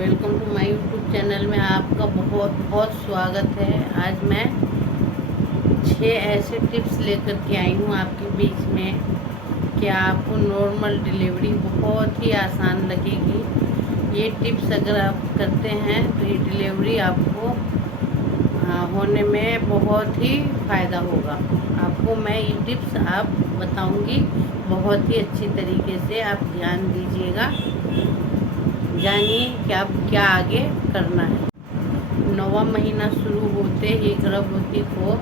Welcome to my YouTube channel में आपका बहुत बहुत स्वागत है। आज मैं 6 ऐसे टिप्स लेकर के आई हूँ आपके बीच में कि आपको नॉर्मल डिलीवरी बहुत ही आसान लगेगी। ये टिप्स अगर आप करते हैं तो ये डिलीवरी आपको होने में बहुत ही फ़ायदा होगा। आपको मैं ये टिप्स आप बताऊंगी बहुत ही अच्छी तरीके से। आप ध्यान दीजिएगा, जानिए कि आप क्या आगे करना है। 9वां महीना शुरू होते ही गर्भवती को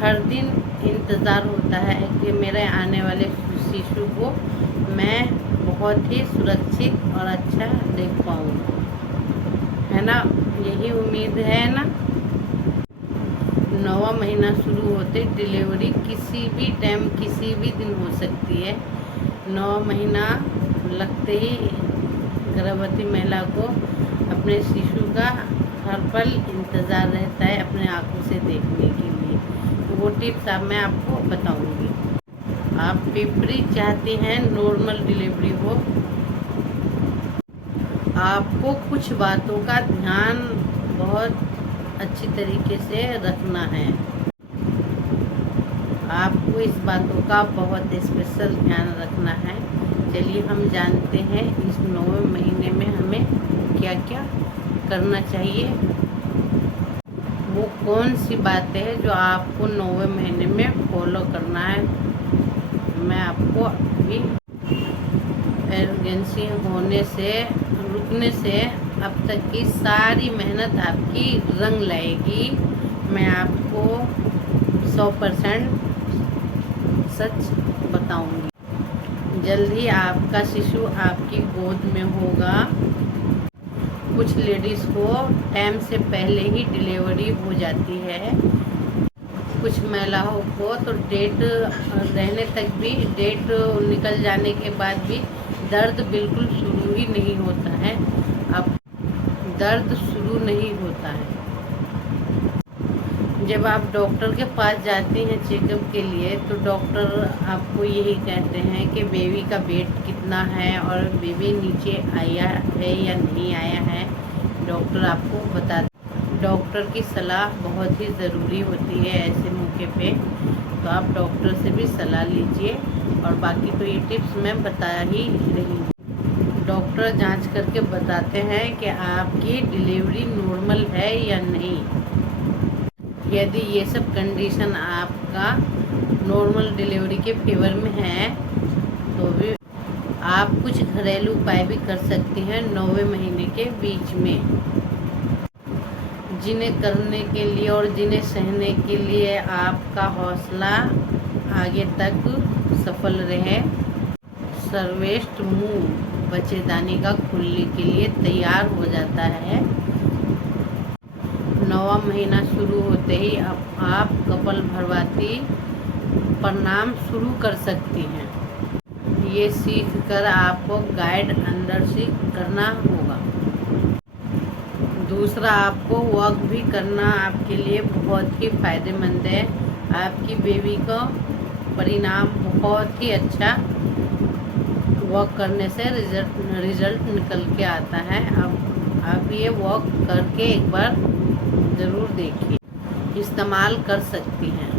हर दिन इंतज़ार होता है कि मेरे आने वाले शिशु को मैं बहुत ही सुरक्षित और अच्छा देख पाऊँगा, है ना। यही उम्मीद है ना। 9वां महीना शुरू होते डिलीवरी किसी भी टाइम किसी भी दिन हो सकती है। 9वां महीना लगते ही गर्भवती महिला को अपने शिशु का हर पल इंतज़ार रहता है अपने आँखों से देखने के लिए। तो वो टिप्स अब मैं आपको बताऊंगी। आप पिपरी चाहती हैं नॉर्मल डिलीवरी हो, आपको कुछ बातों का ध्यान बहुत अच्छी तरीके से रखना है। आपको इस बातों का बहुत स्पेशल ध्यान रखना है। चलिए हम जानते हैं इस 9वें महीने में हमें क्या क्या करना चाहिए। वो कौन सी बातें हैं जो आपको 9वें महीने में फॉलो करना है। मैं आपको अभी प्रेगनेंसी होने से रुकने से अब तक की सारी मेहनत आपकी रंग लाएगी। मैं आपको 100% सच बताऊंगी। जल्द ही आपका शिशु आपकी गोद में होगा। कुछ लेडीज़ को टाइम से पहले ही डिलीवरी हो जाती है। कुछ महिलाओं को तो डेट रहने तक भी, डेट निकल जाने के बाद भी दर्द बिल्कुल शुरू ही नहीं होता है। अब दर्द शुरू नहीं होता है। जब आप डॉक्टर के पास जाती हैं चेकअप के लिए तो डॉक्टर आपको यही कहते हैं कि बेबी का वेट कितना है और बेबी नीचे आया है या नहीं आया है। डॉक्टर आपको बता, डॉक्टर की सलाह बहुत ही ज़रूरी होती है ऐसे मौके पे। तो आप डॉक्टर से भी सलाह लीजिए। और बाकी तो ये टिप्स मैं बता ही रही हूँ। डॉक्टर जांच करके बताते हैं कि आपकी डिलीवरी नॉर्मल है या नहीं। यदि ये सब कंडीशन आपका नॉर्मल डिलीवरी के फेवर में है तो भी आप कुछ घरेलू उपाय भी कर सकती हैं 9वें महीने के बीच में, जिन्हें करने के लिए और जिन्हें सहने के लिए आपका हौसला आगे तक सफल रहे। सर्वश्रेष्ठ मुंह बच्चेदानी का खुलने के लिए तैयार हो जाता है। 9वां महीना शुरू होते ही अब आप कपालभाति प्रणाम शुरू कर सकती हैं। ये सीख कर आपको गाइड अंदर से करना होगा। दूसरा, आपको वॉक भी करना आपके लिए बहुत ही फायदेमंद है। आपकी बेबी का परिणाम बहुत ही अच्छा वॉक करने से रिजल्ट निकल के आता है। अब आप ये वॉक करके एक बार ज़रूर देखिए, इस्तेमाल कर सकती हैं।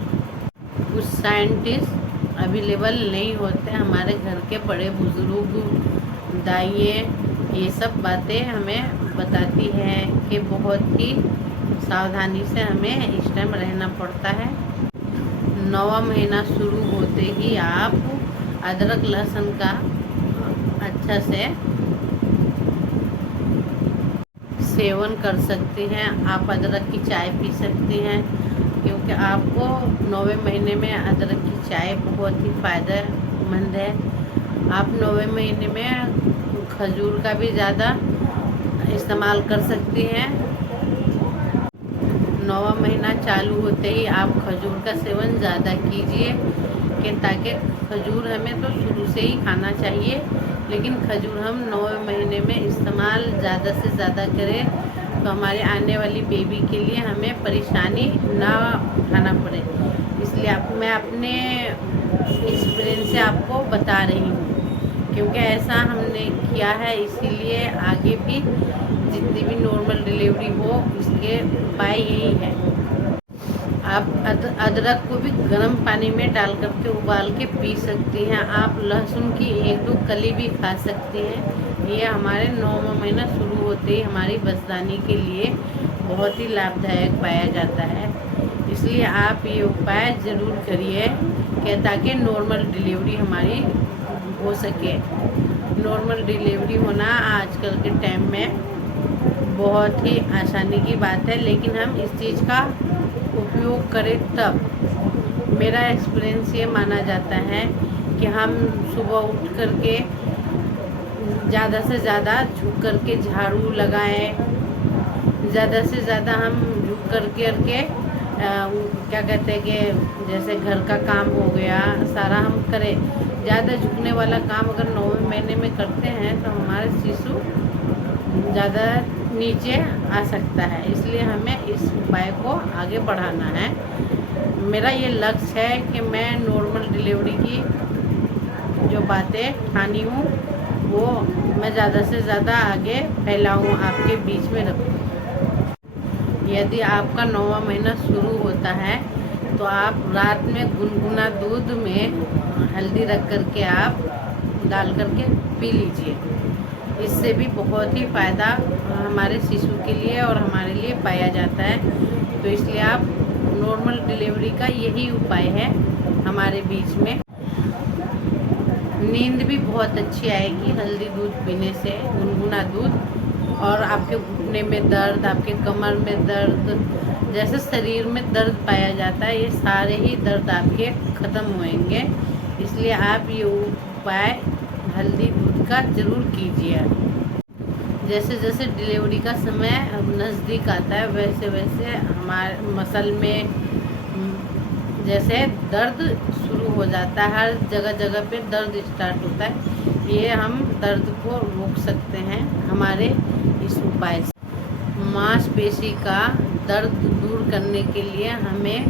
कुछ साइंटिस्ट अवेलेबल नहीं होते। हमारे घर के बड़े बुजुर्ग दाइये ये सब बातें हमें बताती है कि बहुत ही सावधानी से हमें इस टाइम रहना पड़ता है। 9वां महीना शुरू होते ही आप अदरक लहसुन का अच्छा से सेवन कर सकते हैं। आप अदरक की चाय पी सकते हैं, क्योंकि आपको 9वें महीने में अदरक की चाय बहुत ही फ़ायदेमंद है। आप 9वें महीने में खजूर का भी ज़्यादा इस्तेमाल कर सकती हैं। 9वां महीना चालू होते ही आप खजूर का सेवन ज़्यादा कीजिए, कि ताकि खजूर हमें तो शुरू से ही खाना चाहिए, लेकिन खजूर हम 9वें महीने में इस्तेमाल ज़्यादा से ज़्यादा करें तो हमारे आने वाली बेबी के लिए हमें परेशानी ना उठाना पड़े। इसलिए मैं अपने एक्सपीरियंस से आपको बता रही हूँ क्योंकि ऐसा हमने किया है, इसीलिए आगे भी जितनी भी नॉर्मल डिलीवरी हो इसके उपाय यही है। आप अदरक को भी गर्म पानी में डाल करके उबाल के पी सकती हैं। आप लहसुन की 1-2 कली भी खा सकती हैं। ये हमारे 9वां महीना शुरू होते ही हमारी बच्चेदानी के लिए बहुत ही लाभदायक पाया जाता है। इसलिए आप ये उपाय ज़रूर करिए कि ताकि नॉर्मल डिलीवरी हमारी हो सके। नॉर्मल डिलीवरी होना आजकल के टाइम में बहुत ही आसानी की बात है, लेकिन हम इस चीज़ का उपयोग करें तब। मेरा एक्सपीरियंस ये माना जाता है कि हम सुबह उठ करके ज़्यादा से ज़्यादा झुक करके झाड़ू लगाएं, ज़्यादा से ज़्यादा हम झुक करके क्या कहते हैं कि जैसे घर का काम हो गया सारा हम करें। ज़्यादा झुकने वाला काम अगर 9वें महीने में करते हैं तो हमारे शिशु ज़्यादा नीचे आ सकता है। इसलिए हमें इस उपाय को आगे बढ़ाना है। मेरा ये लक्ष्य है कि मैं नॉर्मल डिलीवरी की जो बातें ठानी हूँ वो मैं ज़्यादा से ज़्यादा आगे फैलाऊँ, आपके बीच में रखूँ। यदि आपका 9वां महीना शुरू होता है तो आप रात में गुनगुना दूध में हल्दी रख करके आप डाल करके पी लीजिए। इससे भी बहुत ही फ़ायदा हमारे शिशु के लिए और हमारे लिए पाया जाता है। तो इसलिए आप नॉर्मल डिलीवरी का यही उपाय है हमारे बीच में। नींद भी बहुत अच्छी आएगी हल्दी दूध पीने से, गुनगुना दूध। और आपके घुटने में दर्द, आपके कमर में दर्द, जैसे शरीर में दर्द पाया जाता है, ये सारे ही दर्द आपके ख़त्म होएंगे। इसलिए आप ये उपाय हल्दी दूध का ज़रूर कीजिए। जैसे जैसे डिलीवरी का समय नज़दीक आता है वैसे वैसे हमारे मसल में जैसे दर्द शुरू हो जाता है, हर जगह जगह पे दर्द स्टार्ट होता है। ये हम दर्द को रोक सकते हैं हमारे इस उपाय से। मांसपेशी का दर्द दूर करने के लिए हमें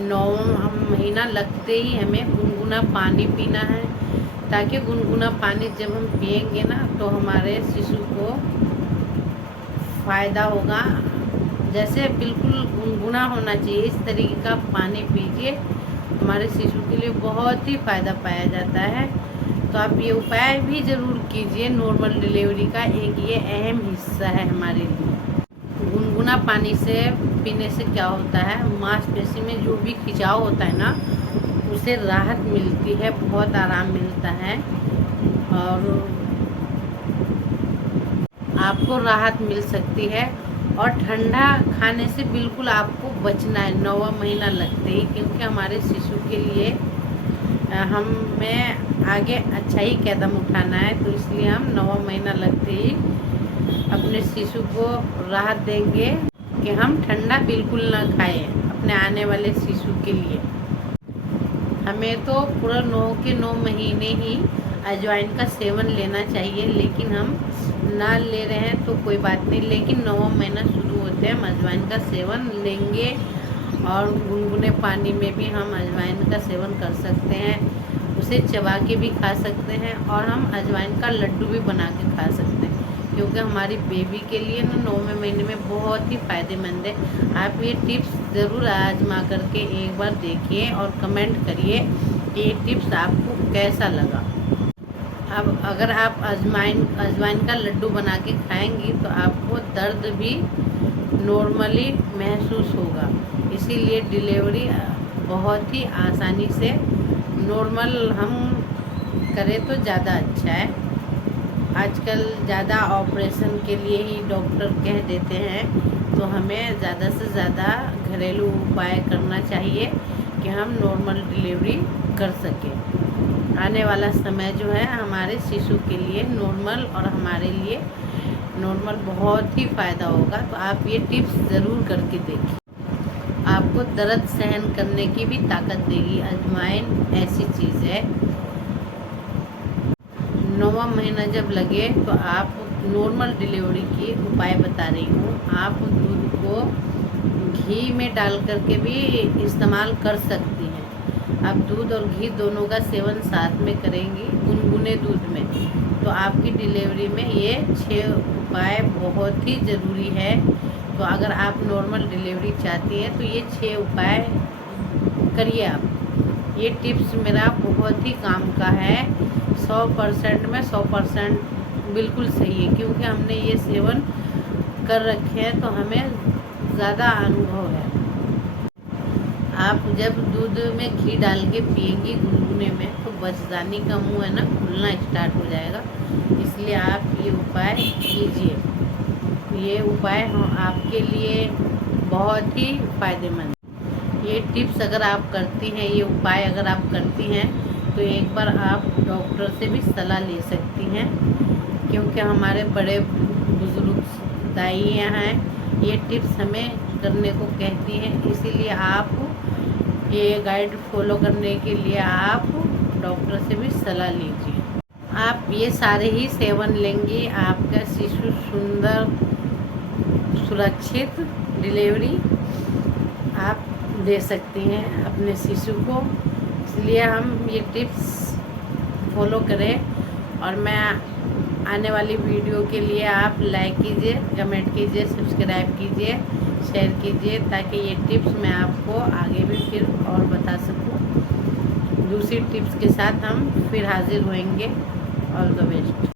9वां महीना लगते ही हमें गुनगुना पानी पीना है, ताकि गुनगुना पानी जब हम पिएंगे ना तो हमारे शिशु को फ़ायदा होगा। जैसे बिल्कुल गुनगुना होना चाहिए, इस तरीके का पानी पीजिए, हमारे शिशु के लिए बहुत ही फ़ायदा पाया जाता है। तो आप ये उपाय भी ज़रूर कीजिए। नॉर्मल डिलीवरी का एक ये अहम हिस्सा है हमारे लिए। गुनगुना पानी से पीने से क्या होता है, मांसपेशी में जो भी खिंचाव होता है ना उसे राहत मिलती है, बहुत आराम मिलता है और आपको राहत मिल सकती है। और ठंडा खाने से बिल्कुल आपको बचना है 9वां महीना लगते ही, क्योंकि हमारे शिशु के लिए हमें आगे अच्छा ही कदम उठाना है। तो इसलिए हम 9वां महीना लगते ही अपने शिशु को राहत देंगे कि हम ठंडा बिल्कुल ना खाएं अपने आने वाले शिशु के लिए। हमें तो पूरा 9 महीने ही अजवाइन का सेवन लेना चाहिए, लेकिन हम ना ले रहे हैं तो कोई बात नहीं, लेकिन 9वां महीना शुरू होते हैं हम अजवाइन का सेवन लेंगे। और गुनगुने पानी में भी हम अजवाइन का सेवन कर सकते हैं, उसे चबा के भी खा सकते हैं और हम अजवाइन का लड्डू भी बना के खा सकते हैं, क्योंकि हमारी बेबी के लिए ना 9वें महीने में बहुत ही फ़ायदेमंद है। आप ये टिप्स ज़रूर आजमा करके एक बार देखिए और कमेंट करिए ये टिप्स आपको कैसा लगा। अब अगर आप अजवाइन का लड्डू बना के खाएंगी तो आपको दर्द भी नॉर्मली महसूस होगा। इसीलिए डिलीवरी बहुत ही आसानी से नॉर्मल हम करें तो ज़्यादा अच्छा है। आजकल ज़्यादा ऑपरेशन के लिए ही डॉक्टर कह देते हैं, तो हमें ज़्यादा से ज़्यादा घरेलू उपाय करना चाहिए कि हम नॉर्मल डिलीवरी कर सकें। आने वाला समय जो है हमारे शिशु के लिए नॉर्मल और हमारे लिए नॉर्मल बहुत ही फ़ायदा होगा। तो आप ये टिप्स ज़रूर करके देखिए, आपको दर्द सहन करने की भी ताकत देगी। अजवाइन ऐसी चीज़ है, 9वां महीना जब लगे तो आप नॉर्मल डिलीवरी की उपाय बता रही हूँ। आप दूध को घी में डाल करके भी इस्तेमाल कर सकती हैं। आप दूध और घी दोनों का सेवन साथ में करेंगी गुनगुने दूध में, तो आपकी डिलीवरी में ये 6 उपाय बहुत ही ज़रूरी है। तो अगर आप नॉर्मल डिलीवरी चाहती हैं तो ये 6 उपाय करिए आप। ये टिप्स मेरा बहुत ही काम का है, 100% में 100% बिल्कुल सही है, क्योंकि हमने ये सेवन कर रखे हैं तो हमें ज़्यादा अनुभव है। आप जब दूध में घी डाल के पिएंगी गुनगुने में तो बचदानी का मुँह है ना खुलना स्टार्ट हो जाएगा, इसलिए आप ये उपाय कीजिए। ये उपाय आपके लिए बहुत ही फ़ायदेमंद। ये टिप्स अगर आप करती हैं, ये उपाय अगर आप करती हैं तो एक बार आप डॉक्टर से भी सलाह ले सकती हैं, क्योंकि हमारे बड़े बुजुर्ग दाइयाँ हैं ये टिप्स हमें करने को कहती हैं। इसीलिए आप ये गाइड फॉलो करने के लिए आप डॉक्टर से भी सलाह लीजिए। आप ये सारे ही सेवन लेंगी, आपका शिशु सुंदर सुरक्षित डिलीवरी आप दे सकती हैं अपने शिशु को। इसलिए हम ये टिप्स फॉलो करें। और मैं आने वाली वीडियो के लिए आप लाइक कीजिए, कमेंट कीजिए, सब्सक्राइब कीजिए, शेयर कीजिए, ताकि ये टिप्स मैं आपको आगे भी फिर और बता सकूं। दूसरी टिप्स के साथ हम फिर हाजिर होंगे। All the best.